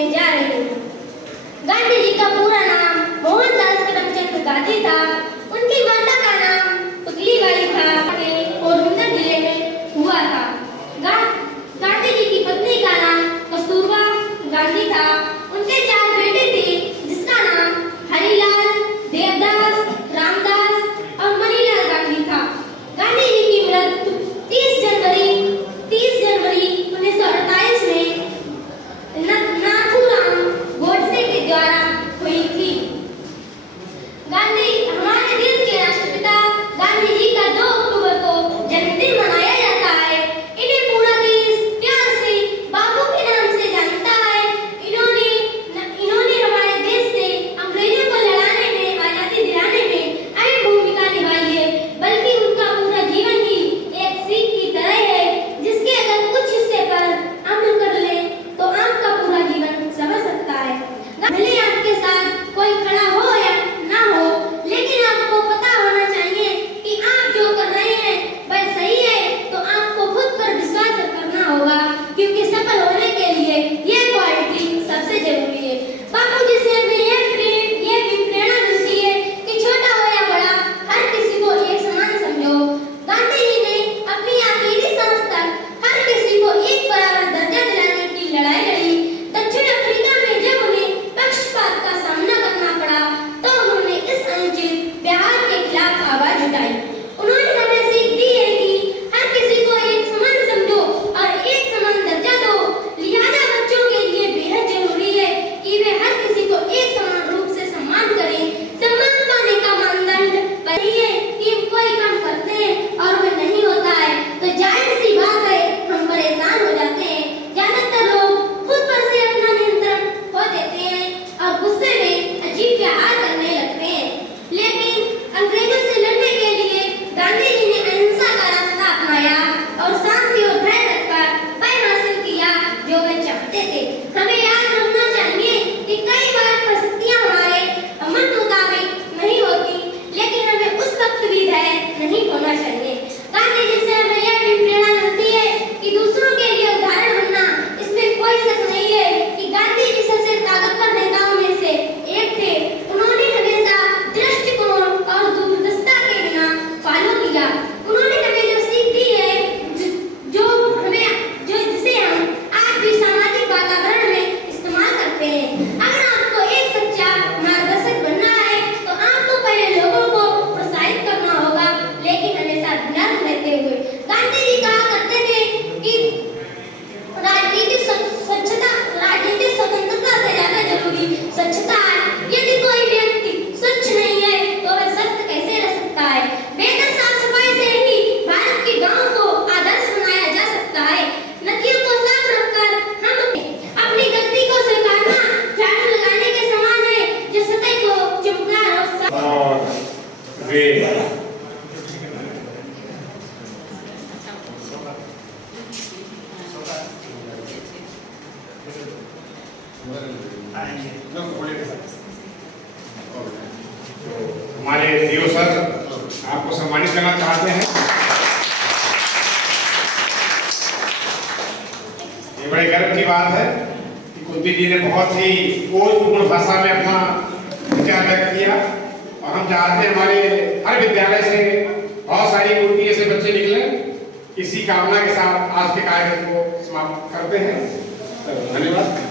लिखने जा रही हूँ। गांधी जी का पूरा नाम मोहनदास करमचंद गांधी था। उनकी माता का नाम पुतलीबाई था और पोरबंदर जिले में हुआ था। गांधी जी की पत्नी का नाम कस्तूरबा गांधी था। उनके 4 बेटे थे, जिसका नाम हरिलाल, देवदास, रामदास और मणिलाल गांधी था। गांधी जी की मृत्यु 30 जनवरी 1948 में नाथूराम गोडसे के द्वारा हुई थी। गांधी हमारे देश के राष्ट्रपिता गांधी जी का 2 अक्टूबर को जन्मदिन मनाया जाता है। इन्हें पूरा देश प्यार से बापू के नाम से जानता है। इन्होंने हमारे देश से अंग्रेजों को लड़ाने में, आजादी दिलाने में अहम भूमिका निभाई है। बल्कि उनका पूरा जीवन ही एक सीख की तरह है, जिसके अगर कुछ हिस्से पर अमल कर ले तो आपका पूरा जीवन समझ सकता है। भले आपके साथ कोई खड़ा हो या ना हो, लेकिन आपको पता होना चाहिए कि आप जो कर रहे हैं वह सही है। तो आपको खुद पर विश्वास करना होगा, क्योंकि सफल होने के लिए यह क्वालिटी सबसे जरूरी है। बापू जी से हमें यह भी प्रेरणा मिलती है कि छोटा हो या बड़ा, हर किसी को एक समान समझो। गांधी जी ने अपनी आखिरी सांस तक हर किसी को एक बराबर दर्जा दिलाने की लड़ाई लड़ी। दक्षिण अफ्रीका में जब उन्हें पक्षपात का सामना करना पड़ा, तो उन्होंने इस अनुचित व्यवहार के खिलाफ आवाज उठाई। उन्होंने हमें सीख दी है कि हर किसी को एक समान समझो और एक समान दर्जा दो। लिहाजा बच्चों के लिए बेहद जरूरी है कि वे हर किसी को एक समान रूप से सम्मान करें। सम्मान पाने का मानदंड वही है कि कोई काम करते हैं और वह नहीं होता है तो जाहिर सी बात है हम परेशान हो जाते हैं। ज्यादातर लोग खुद पर से अपना नियंत्रण खो देते हैं और गुस्से में अजीब व्यवहार करने लगते हैं। लेकिन अंग्रेजों से लड़ने के लिए गांधी जी ने अहिंसा का रास्ता अपनाया और शांति और धैर्य रखकर वह हासिल किया जो वे चाहते थे। हमें याद रखना चाहिए कि कई बार परिस्थितियां हमारे मन मुताबिक नहीं होती, लेकिन हमें उस वक्त भी धैर्य नहीं खोना चाहिए। गांधी जी से हमें यह भी प्रेरणा मिलती है कि दूसरों के लिए उदाहरण बनना। इसमें कोई शक नहीं है कि गांधी जी सबसे ताकतवर नेताओं में से एक थे। उन्होंने हमेशा दृष्टिकोण और दूरदर्शिता के बिना फॉलो किया। उन्होंने हमें जो सीख दी है, जिसे हम आज भी सामाजिक वातावरण में इस्तेमाल करते हैं। अगर आपको एक सच्चा मार्गदर्शक बनना है तो आपको पहले लोगों को प्रोत्साहित करना होगा, लेकिन हमेशा नर्म रहते हुए। गांधी जी कहा करते थे कि राजनीतिक स्वतंत्रता से ज्यादा जरूरी स्वच्छता है। यदि कोई व्यक्ति स्वच्छ नहीं है तो वह स्वस्थ कैसे रह सकता है? बेहतर साफ सफाई से ही भारत के गांव को आदर्श बनाया जा सकता है। नदियों को साफ रखकर हम अपनी गलती को स्वीकारना झाड़ू लगाने के समान है, जो सतह को चमकदार और हमारे डीओ सर आपको सम्मानित करना चाहते हैं। ये बड़े गर्व की बात है कि कुंती जी ने बहुत ही ओजपूर्ण भाषा में अपना विचार व्यक्त किया और हम चाहते हैं हमारे हर विद्यालय से बहुत सारी कुंती ऐसे बच्चे निकले। इसी कामना के साथ आज के कार्यक्रम को समाप्त करते हैं। धन्यवाद।